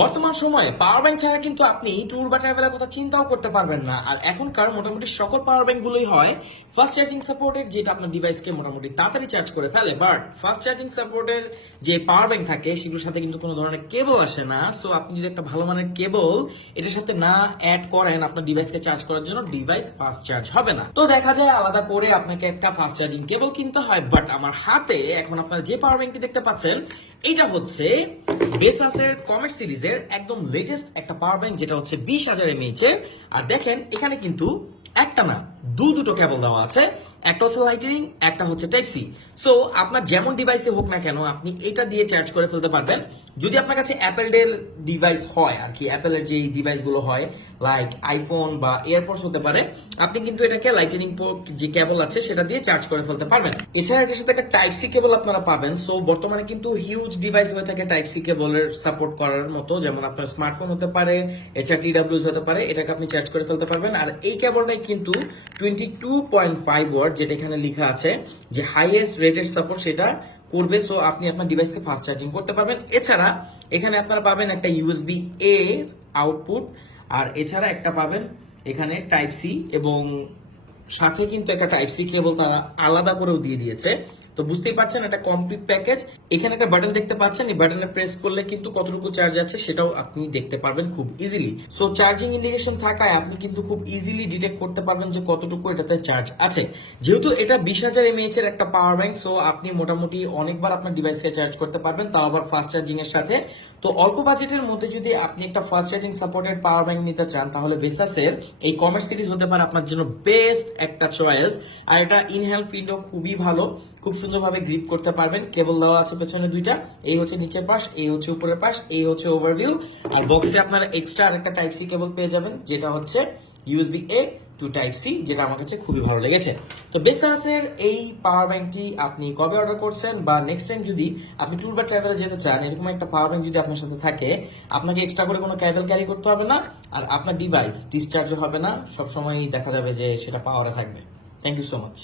বর্তমান সময়ে power bank ছাড়া কিন্তু আপনি ট্যুর বা ট্রাভেলের কথা চিন্তাও করতে পারবেন না। আর এখনকার মোটামুটি সকল পাওয়ার ব্যাংক গুলোই হয় ফাস্ট চার্জিং সাপোর্টেড যেটা আপনার ডিভাইসকে মোটামুটি তাড়াতাড়ি চার্জ করে ফেলে। বাট ফাস্ট চার্জিং সাপোর্টের যে পাওয়ার ব্যাংক থাকে, সেগুলোর সাথে কিন্তু কোনো ধরনের কেবল আসে না। সো আপনি যদি একটা ভালো মানের কেবল এটার সাথে না অ্যাড করেন, আপনার ডিভাইসকে চার্জ করার জন্য ডিভাইস ফাস্ট চার্জ হবে না। তো দেখা যায় আলাদা করে আপনাকে একটা ফাস্ট চার্জিং কেবল কিনতে হয়। বাট আমার হাতে এখন আপনারা যে পাওয়ার ব্যাংকটি দেখতে পাচ্ছেন এটা হচ্ছে বেসাসের কমেট সিরিজের একদম লেটেস্ট একটা পাওয়ার ব্যাংক যেটা হচ্ছে বিশ হাজার এমএইচ এর আর দেখেন, এখানে কিন্তু একটা না, দু দুটো কেবল দেওয়া আছে। একটা হচ্ছে লাইটিনিং একটা হচ্ছে টাইপ সি সো আপনার যেমন ডিভাইসে হোক না কেন, আপনি এটা দিয়ে চার্জ করে ফেলতে পারবেন। যদি আপনার কাছে অ্যাপেল ডেল ডিভাইস হয়, আর কি অ্যাপেলের যে ডিভাইসগুলো হয় লাইক আইফোন বা এয়ারপোর্টস হতে পারে, আপনি কিন্তু এটাকে লাইটেনিং পোর্ট যে কেবল আছে, সেটা দিয়ে চার্জ করে ফেলতে পারবেন। এছাড়া এটার সাথে একটা টাইপ সি কেবল আপনারা পাবেন। সো বর্তমানে কিন্তু হিউজ ডিভাইস হয়ে থাকে টাইপ সি কেবলের সাপোর্ট করার মতো। যেমন আপনার স্মার্টফোন হতে পারে, এছাড়া টিডাব্লিউজ হতে পারে, এটাকে আপনি চার্জ করে ফেলতে পারবেন। আর এই কেবলটাই কিন্তু twenty two point five watt যেটা এখানে লেখা আছে যে হাইয়েস্ট রেটেড সাপোর্ট সেটা করবে সো আপনি আপনার ডিভাইসকে ফাস্ট চার্জিং করতে পারবেন। এছাড়া এখানে আপনারা পাবেন একটা ইউএসবি এ আউটপুট আর এছাড়া একটা পাবেন এখানে টাইপ সি এবং সাথে কিন্তু একটা টাইপ সি কেবল তারা আলাদা করেও দিয়ে দিয়েছে। তো বুঝতেই পারছেন একটা কমপ্লিট প্যাকেজ এখানে একটা বাটন দেখতে পাচ্ছেন, এই বাটনে প্রেস করলে কিন্তু কতটুকু চার্জ আছে সেটাও আপনি দেখতে পারবেন খুব ইজিলি সো চার্জিং ইন্ডিকেশন থাকায় আপনি কিন্তু খুব ইজিলি ডিটেক্ট করতে পারবেন যে কতটুকু এটাতে চার্জ আছে। যেহেতু এটা বিশ হাজার এমএইচ এর একটা পাওয়ার ব্যাংক সো আপনি মোটামুটি অনেকবার আপনার ডিভাইসকে চার্জ করতে পারবেন, তাও আবার ফাস্ট চার্জিং এর সাথে। তো অল্প বাজেটের মধ্যে যদি আপনি একটা fast charging supported power bank নিতে চান, তাহলে বেসাসের এই কমার্স সিরিজ হতে পারে আপনার জন্য বেস্ট একটা চয়েস আর এটা ইনহেল ফিল্ডও খুবই ভালো। খুব সুন্দরভাবে গ্রিপ করতে পারবেন। কেবল দেওয়া আছে পেছনে দুইটা। এই হচ্ছে নিচের পাশ, এই হচ্ছে উপরের পাশ, এই হচ্ছে ওভারভিউ আর বক্সে আপনারা এক্সট্রা আরেকটা টাইপ সি কেবল পেয়ে যাবেন, যেটা হচ্ছে USB A to type C যেটা আমার কাছে খুবই ভালো লেগেছে। তো বেসাসের এই পাওয়ার ব্যাংকটি আপনি কবে অর্ডার করছেন বা নেক্সট টাইম যদি আপনি ট্যুর বা ট্রাভেলে যেতে চান, এরকম একটা পাওয়ার ব্যাংক যদি আপনার সাথে থাকে, আপনাকে এক্সট্রা করে কোনো ক্যাবেল ক্যারি করতে হবে না, আর আপনার ডিভাইস ডিসচার্জও হবে না সবসময় দেখা যাবে যে সেটা পাওয়ারে থাকবে। Thank you so much